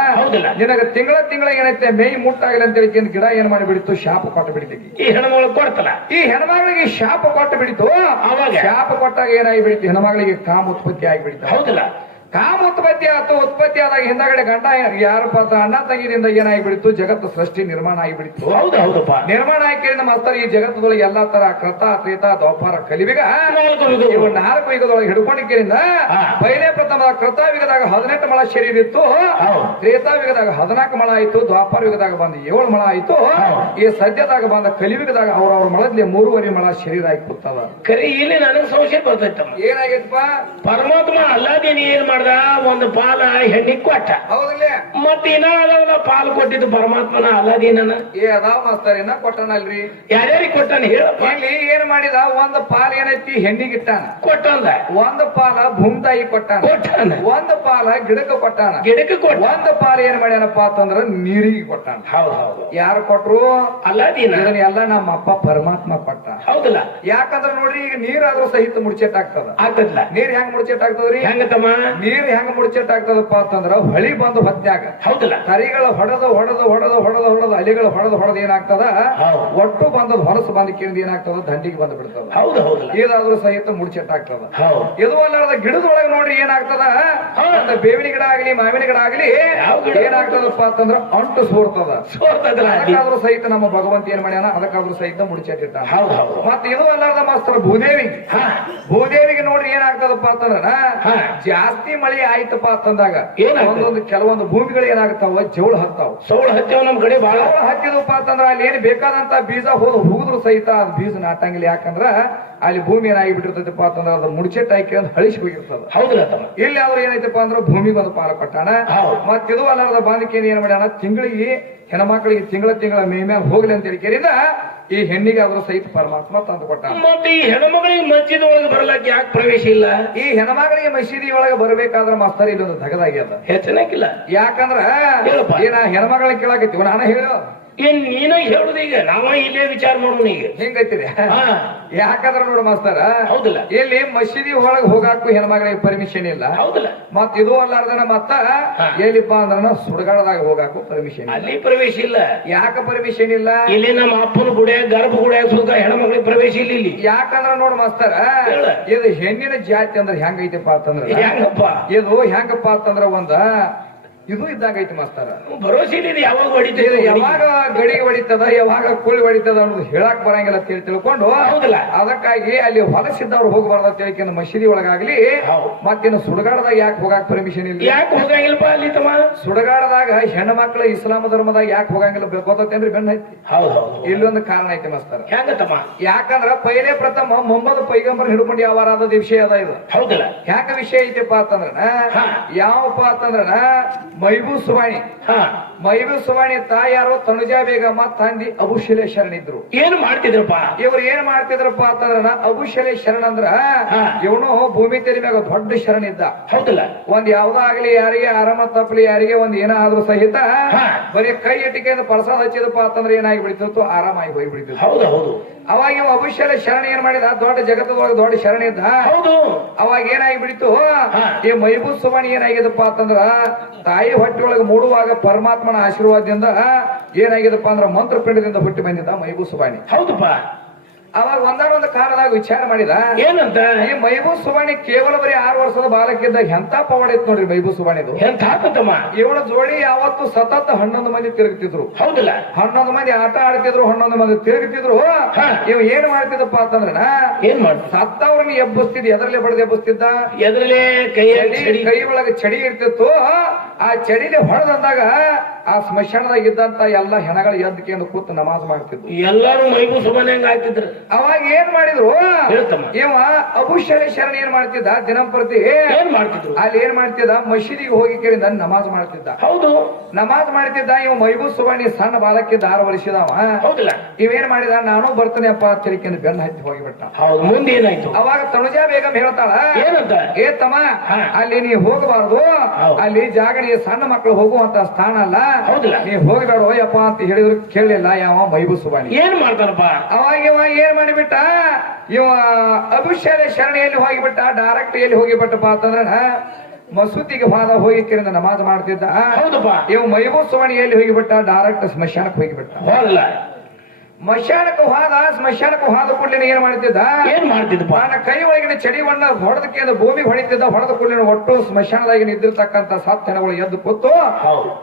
ನಿನಗ ತಿಂಗಳ ತಿಂಗಳ ಏನೈತೆ ಮೇಯ್ ಮುಟ್ಟಾಗಲಿ ಅಂತ ಹೇಳಿ ಗಿಡ ಏನ್ ಮಾಡಿ ಬಿಡಿತು? ಶಾಪ ಕೊಟ್ಟು ಬಿಡ್ತೀವಿ ಈ ಹೆಣ್ಮಗಳು ಕೊಡ್ತಲ್ಲ. ಈ ಹೆಣ್ಮಗಳಿಗೆ ಶಾಪ ಕೊಟ್ಟು ಬಿಡಿತು. ಅವಾಗ? ಶಾಪ ಕೊಟ್ಟಾಗ ಏನಾಗಿ ಬಿಡಿತು? ಹೆಣ್ಮಗಳಿಗೆ ಕಾಮ ಉತ್ಪತ್ತಿ ಆಗಿ ಬಿಡಿತು. ಹೌದಿಲ್ಲ. ಕಾಮ ಉತ್ಪತ್ತಿ ಆಯ್ತು ಉತ್ಪತ್ತಿ ಆದಾಗ ಹಿಂದಗಡೆ ಗಂಡ ಯಾರಪ್ಪ ಅಣ್ಣ ತಂಗಿದಿಂದ ಏನಾಗಿ ಬಿಡಿತು ಜಗತ್ತು ಸೃಷ್ಟಿ ನಿರ್ಮಾಣ ಆಗಿ ಬಿಡಿತು ಹೌದು ಹೌದಪ್ಪ. ನಿರ್ಮಾಣ ಆಯ್ಕೆಯಿಂದ ಮಾಸ್ತರ್ ಈ ಜಗತ್ತದೊಳಗೆ ಎಲ್ಲಾ ತರ ಕೃತ ತ್ರೇತ ದ್ವಾಪಾರ ಕಲಿವಿಗ. ಇವು ನಾಲ್ಕು ಯುಗದೊಳಗೆ ಹಿಡ್ಕೊಂಡಿದ್ದರಿಂದ. ಪೈಲೆ ಪ್ರಥಮ ಕೃತಾಯುಗದಾಗ ಹದಿನೆಂಟು ಮಳ ಶರೀರ ಇತ್ತು. ಹೌದು. ತ್ರೇತಾಯುಗದಾಗ ಹದಿನಾಲ್ಕು ಮಳ ಆಯ್ತು ದ್ವಾಪಾರ ಯುಗದಾಗ ಬಂದ ಏಳು ಮಳ ಆಯ್ತು. ಈ ಸದ್ಯದಾಗ ಬಂದ ಕಲಿಯುಗದಾಗ ಅವ್ರವ್ರ ಮಳದಲ್ಲಿ ಮೂರುವರೆ ಮಳ ಶರೀರ ಆಗಿ ಕೂತದ ಕರೆ ಇಲ್ಲಿ ನನಗೆ ಸಂಶಯ ಬರ್ತೈತಮ್ಮ ಏನಾಗೈತಪ್ಪ? ಪರಮಾತ್ಮ ಅಲ್ಲಾದೇನಿ ಏನ್ ಮಾಡ್ದ ಒಂದು ಪಾಲ ಹೆಣ್ಣಿಗೆ ಕೊಟ್ಟ. ಹೌದಿಲ್ಲ ಮತ್ತೆ ಇನ್ನ ಪಾಲ್ ಪಾಲು ಕೊಟ್ಟಿದ್ದು ಪರಮಾತ್ಮನ ಅಲ್ಲದೀನನ ಏ ಅದಾವ ಮಾಸ್ತರ್ ಇನ್ನ ಕೊಟ್ಟನಲ್ರಿ? ಯಾರ್ಯಾರಿಗೆ ಕೊಟ್ಟನ ಹೇಳಪ್ಪ ಇಲ್ಲಿ ಏನ್ ಮಾಡಿದ? ಒಂದ್ ಪಾಲ್ ಏನೈತಿ? ಹೆಣ್ಣಿಗಿಟ್ಟಾನ ಕೊಟ್ಟಂದ. ಒಂದ್ ಪಾಲ ಭೂಮ್ತಾಯಿ ಕೊಟ್ಟಾನ. ಕೊಟ್ಟಾನ. ಒಂದ್ ಪಾಲ ಗಿಡಕ್ಕೆ ಕೊಟ್ಟಾನ. ಗಿಡಕ್ಕೆ ಕೊಟ್ಟ. ಒಂದ್ ಪಾಲ ಏನ್ ಮಾಡ್ಯಾನಪ್ಪ ಅಂತಂದ್ರ ನೀರಿಗೆ ಕೊಟ್ಟಾನ. ಹೌದು ಹೌದು. ಯಾರು ಕೊಟ್ರು? ಅಲ್ಲದೀನ ಇದನ್ನೆಲ್ಲ ನಮ್ಮ ಅಪ್ಪ ಪರಮಾತ್ಮ ಕೊಟ್ಟ. ಹೌದಲ್ಲ. ಯಾಕಂದ್ರ ನೋಡ್ರಿ ಈಗ ನೀರಾದ್ರೂ ಸಹಿತ ಮುಡ್ಚೆಟ್ ಆಗ್ತದ ಆಗ್ತದಲ್ಲ ನೀರ್ ಹೆಂಗ್ ಮುಡ್ಚೆಟ್ ಆಗ್ತದ್ರಿ ಹೆಂಗತಮ್ಮ ನೀರ್ ಹೆಂಗ್ ಮುಡ್ಚೆಟ್ ಆಗ್ತದಪ್ಪ ಅಂತಂದ್ರ ಹೊಳಿ ಬಂದು ಹೊತ್ತಾಗ ಹೌದಲ್ಲ. ಕರಿಗಳ ಹೊಡೆದ ಹೊಡೆದ ಹೊಡೆದ ಹೊಡೆದ ಹೊಡೆದ ಅಲಿಗಳ ಹೊಡೆದ ಹೊಡೆದ ಏನಾಗ್ತದ. ಒಟ್ಟು ಬಂದದ್ ಹೊರಸು ಬಂದ ಕಿಂದ ಏನಾಗ್ತದ? ದಂಡಿಗೆ ಬಂದು ಬಿಡ್ತದ. ಹೌದು ಇದಾದ್ರೂ ಸಹಿತ ಮುಡ್ಚೆಟ್ ಆಗ್ತದ. ಇದು ಅಲ್ಲಾರದ ಗಿಡದೊಳಗೆ ನೋಡ್ರಿ ಏನಾಗ್ತದ? ಬೇವಿನ ಗಿಡ ಆಗ್ಲಿ ಮಾವಿನ ಗಿಡ ಆಗ್ಲಿ? ಏನಾಗ್ತದಪ್ಪ ಅಂತಂದ್ರ ಅಂಟು ಸೋರ್ತದ. ಅದಕ್ಕಾದ್ರೂ ಸಹಿತ ನಮ್ಮ ಭಗವಂತ ಏನ್ ಮಾಡ್ಯಾನ? ಅದಕ್ಕಾದ್ರೂ ಸಹಿತ ಮುಡ್ಚೆಟ್ಟಿಟ್ಟಾನ ಹೌದು ಹೌದು. ಮತ್ ಇದು ಅಲ್ಲಾರದ ಮಾಸ್ತರ ಭೂದೇವಿ ಭೂದೇವಿಗೆ ನೋಡ್ರಿ ಏನಾಗ್ತದಪ್ಪ ಅಂತಂದ್ರ. ಜಾಸ್ತಿ ಮಳೆ ಆಯ್ತಪ್ಪ ಅಂತಂದಾಗ? ಒಂದೊಂದು ಕೆಲವೊಂದು ಭೂಮಿಗಳು ಏನಾಗ್ತಾವ? ಜೌಳ ಹತ್ತಾವ. ಸೌಳ ಹತ್ತಿವ ನಮ್ ಕಡೆ ಬಾಳ. ಜೋಳ ಹತ್ತಿದಪ್ಪ ಅಂತಂದ್ರ ಅಲ್ಲಿ ಏನ್ ಬೇಕಾದಂತ ಬೀಜ ಹೋದ್ ಹೂದ್ರು ಸಹಿತ ಅದ್ ಬೀಜ ನಾಟಂಗಿಲ್ಲ. ಯಾಕಂದ್ರ ಅಲ್ಲಿ ಭೂಮಿ ಏನಾಗಿ ಬಿಟ್ಟಿರ್ತೈತಪ್ಪ ಅಂತಂದ್ರ ಅದ್ ಮುಡ್ಚೆಟ್ ಹಾಕಿ ಅಂತ ಹಳಿಸಿ ಹೋಗಿರ್ತದ. ಹೌದಲ್ಲ ಇಲ್ಲಿ ಆದ್ರೂ ಏನೈತಪ್ಪ ಅಂದ್ರ ಭೂಮಿ ಒಂದು ಪಾಲ ಕೊಟ್ಟಾನ ಮತ್ತೆ ಮತ್ ಇದು ಅಲ್ಲಾರದ ಬಾಂಧಿಕೆ ಏನ್ ಮಾಡ್ಯಾನ? ತಿಂಗಳಿಗೆ ಹೆಣ್ಮಕ್ಳಿಗೆ ತಿಂಗಳ ತಿಂಗಳ ಮೇ ಮ್ಯಾಲ ಹೋಗ್ಲಿ ಅಂತ ಹೇಳಿಕೆರಿಂದ ಈ ಹೆಣ್ಣಿಗೆ ಆದ್ರೂ ಸಹಿತ ಪರಮಾತ್ಮ ತಂದು ಕೊಟ್ಟ ಮತ್ತೆ ಈ ಹೆಣ್ಮಗಳಿಗೆ ಮಸ್ಜಿದ್ ಒಳಗೆ ಬರ್ಲಕ್ ಯಾಕೆ ಪ್ರವೇಶ ಇಲ್ಲ? ಈ ಹೆಣ್ಮಗಳಿಗೆ ಮಸೀದಿ ಒಳಗೆ ಬರ್ಬೇಕಾದ್ರ ಮಾಸ್ತರ್ ಇಲ್ಲೊಂದು ತಗದಾಗ್ಯದ ಹೆಚ್ಚನಕ್ಕಿಲ್ಲ. ಯಾಕಂದ್ರ. ಏನ ಹೆಣ್ಮಗಳ ಕೇಳಾಕಿತ್ತು ನಾನು ಹೇಳು ಏನ್ ನೀನ ಹೇಳುದು ಈಗ? ನಾವ ಇಲ್ಲೇ ವಿಚಾರ ಮಾಡೋಣ ಈಗ. ಹೆಂಗೈತಿರಿ? ಯಾಕಂದ್ರ ನೋಡು ಮಾಸ್ತರ ಹೌದಲ್ಲ. ಇಲ್ಲಿ ಮಸೀದಿ ಒಳಗ್ ಹೋಗಾಕು ಹೆಣ್ಮಗಳಿಗೆ ಪರ್ಮಿಷನ್ ಇಲ್ಲ. ಹೌದಲ್ಲ. ಮತ್ ಇದು ಅಲ್ಲಾರ್ದನ ಮತ್ತ ಎಲ್ಲಿಪ್ಪಾ ಅಂದ್ರ ಸುಡಗಾಡದಾಗ ಹೋಗಾಕು ಪರ್ಮಿಷನ್ ಇಲ್ಲ. ಅಲ್ಲಿ ಪ್ರವೇಶ ಇಲ್ಲ. ಯಾಕ ಪರ್ಮಿಷನ್ ಇಲ್ಲ? ಇಲ್ಲಿ ನಮ್ಮ ಅಪ್ಪನ ಗುಡೆ ಗರ್ಭ ಗುಡೆ ಸುತ್ತ ಹೆಣ್ಮಗಳಿಗೆ ಪ್ರವೇಶ ಇಲ್ಲ ಇಲ್ಲಿ. ಯಾಕಂದ್ರ ನೋಡ ಮಾಸ್ತರ ಇದು ಹೆಣ್ಣಿನ ಜಾತಿ ಅಂದ್ರ ಹೆಂಗೈತಿಪ್ಪ ಅಂತಂದ್ರ ಹೆಂಗಪ್ಪ? ಇದು ಹೆಂಗಪ್ಪ ಅಂತಂದ್ರ ಒಂದ ಇದು ಇದ್ದಾಗ ಮಾಸ್ತರ. ಇಲ್ಲ ಇದು ಯಾವಾಗ ಯಾವಾಗ ಗಡಿಗೆ ಹೊಡಿತದ ಯಾವಾಗ ಕೂಳಿ ಹೊಡಿತದ ಅನ್ನೋದು ಹೇಳಕ್ ಬರಂಗಿಲ್ಲ ಅಂತ ಹೇಳಿ ತಿಳ್ಕೊಂಡು ಹೌದಲ್ಲ? ಅದಕ್ಕಾಗಿ ಅಲ್ಲಿ ಹೊಲಸಿದ್ದವ್ರು ಹೋಗಬಾರ್ದು ಅಂತ ಹೇಳಿ ಮಸೀದಿ ಒಳಗಾಗ್ಲಿ ಮತ್ತೇನು ಸುಡಗಾಡದಾಗ ಯಾಕೆ ಹೋಗಾಕ್ ಪರ್ಮಿಷನ್ ಇಲ್ಲ? ಯಾಕೆ ಹೋಗಂಗಿಲ್ಲಪ್ಪ ಅಲ್ಲಿ ತಮ್ಮ? ಸುಡಗಾಡದಾಗ ಹೆಣ್ಣು ಮಕ್ಕಳು ಇಸ್ಲಾಂ ಧರ್ಮದಾಗ ಯಾಕೆ ಹೋಗಂಗಿಲ್ಲ ಗೊತ್ತೇನ್ರಿ ಬೆನ್ನ ಐತಿ? ಇಲ್ಲೊಂದು ಕಾರಣ ಐತಿ ಮಾಸ್ತರ. ಹೆಂಗತ್ತಮ್ಮ ಯಾಕಂದ್ರ ಪೈಲೆ ಪ್ರಥಮ ಮೊಹಮ್ಮದ್ ಪೈಗಂಬರ್ ಹಿಡ್ಕೊಂಡು ಅದ ವಿಷಯ ಅದ ಇದು. ಹೌದಲ್ಲ? ಯಾಕ ವಿಷಯ ಐತಿಪ್ಪ ಅಂತಂದ್ರ. ಯಾವಪ್ಪ ಅಂತಂದ್ರ ಮೈಬೂ ಸುವಾಣಿ. ಹಾ. ಮೈಬೂ ಸುವಾಣಿ ತಾಯಾರು ತನುಜಾ ಬೇಗಮ್ಮ ತಂದಿ ಅಬುಶಿಲೆ ಶರಣಿದ್ರು ಇದ್ರು. ಏನ್ ಮಾಡ್ತಿದ್ರಪ್ಪ? ಇವ್ರು ಏನ್ ಮಾಡ್ತಿದ್ರಪ್ಪ ಅಂತಂದ್ರ ಅಬುಶಲೆ ಶರಣ ಅಂದ್ರ. ಇವನು ಭೂಮಿ ತೆರಿ ಮ್ಯಾಗ ದೊಡ್ಡ ಶರಣ ಇದ್ದ. ಹೌದಲ್ಲ? ಒಂದ್ ಯಾವ್ದಾಗ್ಲಿ ಯಾರಿಗೆ ಆರಾಮ ತಪ್ಪಲಿ ಯಾರಿಗೆ ಒಂದ್ ಏನಾದ್ರೂ ಸಹಿತ. ಬರೀ ಕೈ ಇಟ್ಟಿಗೆಯಿಂದ ಪ್ರಸಾದ ಹಚ್ಚಿದಪ್ಪ ಅಂತಂದ್ರೆ ಏನಾಗಿ ಬಿಡ್ತಿತ್ತು? ಆರಾಮಾಗಿ ಹೋಗಿ ಬಿಡ್ತಿತ್ತು. ಹೌದು ಹೌದು. ಅವಾಗ ಇವ ಅಭಿಷೇಕ ಶರಣ ಏನ್ ಮಾಡಿದ? ದೊಡ್ಡ ಜಗತ್ತದೊಳಗೆ ದೊಡ್ಡ ಶರಣ ಇದ್ದ. ಹೌದು. ಅವಾಗ ಏನಾಗಿ ಬಿಡಿತು. ಈ ಮೈಬೂ ಸುಮಣಿ ಏನಾಗಿದಪ್ಪ ಅಂತಂದ್ರ ತಾಯಿ ಹೊಟ್ಟೆಯೊಳಗೆ ಮೂಡುವಾಗ ಪರಮಾತ್ಮನ ಆಶೀರ್ವಾದದಿಂದ ಏನಾಗಿದಪ್ಪ ಅಂದ್ರ ಮಂತ್ರ ಪಿಂಡದಿಂದ ಹುಟ್ಟಿ ಬಂದಿದ್ದ ಮೈಬೂ ಸುಬಾಣಿ ಹೌದಪ್ಪ. ಅವಾಗ ಒಂದಾನೊಂದು ಕಾಲದಾಗ ವಿಚಾರ ಮಾಡಿದ ಏನಂತ? ಈ ಮೈಬೂ ಸುಬಾಣಿ ಕೇವಲ ಬರೀ ಆರು ವರ್ಷದ ಬಾಲಕಿದ್ದ ಎಂತ ಪವಾಡ ಇತ್ತು ನೋಡ್ರಿ ಮೈಬೂ ಸುಬಾಣಿದು ಎಂತ ಇವಳ ಜೋಡಿ ಯಾವತ್ತು ಸತತ ಹನ್ನೊಂದು ಮಂದಿ ತಿರುಗ್ತಿದ್ರು. ಹೌದಿಲ್ಲ. ಹನ್ನೊಂದು ಮಂದಿ ಆಟ ಆಡ್ತಿದ್ರು ಹನ್ನೊಂದು ಮಂದಿ ತಿರುಗ್ತಿದ್ರು. ಇವ್ ಏನ್ ಮಾಡ್ತಿದ್ದಪ್ಪ ಅಂತಂದ್ರ ಏನ್ ಮಾಡ್ತ? ಸತ್ತವ್ರನ್ನ ಎಬ್ಬಸ್ತಿದ್ ಎದರ್ಲೆ ಬಡದ ಎಬ್ಬಸ್ತಿದ್ದ? ಎದ್ರಲ್ಲೇ ಕೈಯಲ್ಲಿ ಚಡಿ. ಕೈ ಒಳಗೆ ಚಡಿ ಇರ್ತಿತ್ತು. ಆ ಚಡಿಲಿ ಹೊಡೆದಂದಾಗ ಆ ಸ್ಮಶಾನದಾಗ ಇದ್ದಂತ ಎಲ್ಲಾ ಹೆಣಗಳು ಎದ್ದಕ್ಕೆ ಕೂತು ನಮಾಜ್ ಮಾಡ್ತಿದ್ರು ಎಲ್ಲಾರು ಮೈಬೂ ಸುಮಾನ ಹಂಗ ಆಗ್ತಿದ್ರು ಅವಾಗ ಏನ್ ಮಾಡಿದ್ರು. ಇವ ಅಬುಶಾಲಿ ಶರಣ ಏನ್ ಮಾಡ್ತಿದ್ದ? ದಿನಂಪ್ರತಿ ಏನ್ ಮಾಡ್ತಿದ್ರು? ಅಲ್ಲಿ ಏನ್ ಮಾಡ್ತಿದ್ದ? ಮಸೀದಿಗೆ ಹೋಗಿ ಕೇಳಿದ ನಮಾಜ್ ಮಾಡ್ತಿದ್ದ. ಹೌದು. ನಮಾಜ್ ಮಾಡ್ತಿದ್ದ ಇವ ಮೈಬೂ ಸುಬಾಣಿ ಸಣ್ಣ ಬಾಲಕ್ಕೆ ದಾರ ಹೌದಲ್ಲ. ಇವೇನ್ ಮಾಡಿದ? ನಾನು ಬರ್ತೀನಿ ಅಪ್ಪ ತಿಳ್ಕೊಂಡು ಬೆನ್ನ ಹತ್ತಿ ಹೋಗಿಬಿಟ್ಟ. ಹೌದು ಮುಂದೆ ಏನಾಯ್ತು? ಅವಾಗ ತನುಜಾ ಬೇಗಂ ಹೇಳ್ತಾಳ ಏನಂತ? ಏ ತಮ್ಮ ಅಲ್ಲಿ ನೀ ಹೋಗಬಾರ್ದು. ಅಲ್ಲಿ ಜಾಗಣಿ ಸಣ್ಣ ಮಕ್ಕಳು ಹೋಗುವಂತ ಸ್ಥಾನ ಅಲ್ಲ. ಹೌದಲ್ಲ? ನೀ ಹೋಗಬೇಡ ಹೋಯಪ್ಪ ಅಂತ ಹೇಳಿದ್ರು ಕೇಳಿಲ್ಲ ಯಾವ ಮೈಬೂ ಸುಬಾಣಿ. ಏನ್ ಮಾಡ್ತಾರಪ್ಪ? ಅವಾಗ ಇವ ಏನ್ ಮಾಡಿಬಿಟ್ಟ? ಇವ ಅಭಿಷೇಕ ಶರಣಿ ಎಲ್ಲಿ ಹೋಗಿಬಿಟ್ಟ ಡೈರೆಕ್ಟ್ ಎಲ್ಲಿ ಹೋಗಿಬಿಟ್ಟಪ್ಪ ಅಂತಂದ್ರ ಮಸೂತಿಗೆ ಬಾದ ಹೋಗಿ ಕಿರಿಂದ ನಮಾಜ್ ಮಾಡ್ತಿದ್ದ ಇವ್ ಮೈಬೂ ಸುವರ್ಣ ಎಲ್ಲಿ ಹೋಗಿಬಿಟ್ಟ ಡೈರೆಕ್ಟ್ ಸ್ಮಶಾನಕ್ಕೆ ಹೋಗಿಬಿಟ್ಟ. ಹೋಗಲ್ಲ ಸ್ಮಶಾನಕ್ಕೆ ಹೋದ ಸ್ಮಶಾನಕ್ಕೆ ಹೋದ ಕೂಡಲೇ ಏನ್ ಮಾಡ್ತಿದ್ದ? ಏನ್ ಮಾಡ್ತಿದ್ದ? ನನ್ನ ಕೈ ಒಳಗಿನ ಚಡಿ ಬಣ್ಣ ಹೊಡೆದಕ್ಕೆ ಭೂಮಿ ಹೊಡಿತಿದ್ದ ಹೊಡೆದ ಕೂಡಲೇ ಒಟ್ಟು ಸ್ಮಶಾನದಾಗಿನ ನಿದ್ದಿರ್ತಕ್ಕಂತ ಸಾಧನಗಳು ಎದ್ದು ಕೂತು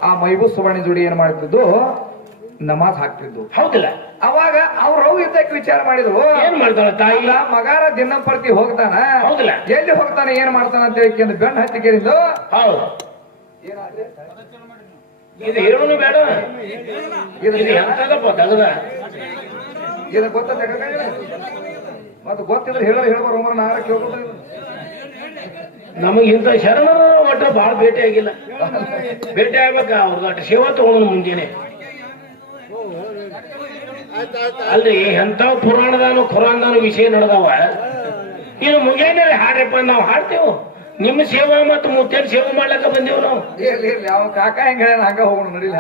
ಆ ಮೈಬೂ ಸುವರ್ಣಿ ಜೋಡಿ ಏನ್ ಮಾಡ್ತಿದ್ದು? ನಮಾಜ್ ಹಾಕ್ತಿದ್ದು. ಹೌದಿಲ್ಲ. ಅವಾಗ ಅವ್ರ ಅವ್ ಇದ್ದಕ್ಕೆ ವಿಚಾರ ಮಾಡಿದ್ರು. ಏನ್ ಮಾಡ್ತಾಳ ತಾಯಿ? ಇಲ್ಲ ಮಗಾರ ದಿನಂಪ್ರತಿ ಹೋಗ್ತಾನ. ಹೌದಿಲ್ಲ. ಎಲ್ಲಿ ಹೋಗ್ತಾನೆ ಏನ್ ಮಾಡ್ತಾನ ಅಂತ ಹೇಳಿ ಬೆಣ್ಣ ಹತ್ತಿ ಕೇಳಿದ್ದು. ಹೌದು. ಇದು ಹೇಳೋನು ಬೇಡ. ಇದು ಎಂತದಪ್ಪ ತಗದ ಇದು ಗೊತ್ತ ಮತ್ತೆ ಗೊತ್ತಿದ್ರೆ ಹೇಳೋ ಹೇಳ್ಬಾರ ನಾರ ಕೇಳ್ಬೋದು ನಮಗೆ ಇಂಥ ಶರಣರ ಒಟ್ಟ ಬಾಳ ಭೇಟಿ ಆಗಿಲ್ಲ ಭೇಟಿ ಆಗ್ಬೇಕ ಅವ್ರದ್ದು? ಅಷ್ಟು ಸೇವಾ ತಗೊಂಡು ಮುಂಜಾನೆ. ಅಲ್ರಿ ಎಂತಾವ್ ಪುರಾಣದಾನು ಖುರಾನ್ದಾನು ವಿಷಯ ನಡೆದವ. ಇದು ಮುಂಜಾನೆ ಹಾಡ್ರಪ್ಪ ನಾವು ಹಾಡ್ತೇವು. ನಿಮ್ಮ ಸೇವಾ ಮತ್ತು ಮುತ್ತೇನ್ ಸೇವಾ ಮಾಡ್ಲಕ ಬಂದೇವು ನಾವು. ಕಾಕ ಹೆಂಗ ಹಂಗ ಹೋಗೋಣ ನಡೀಲಿ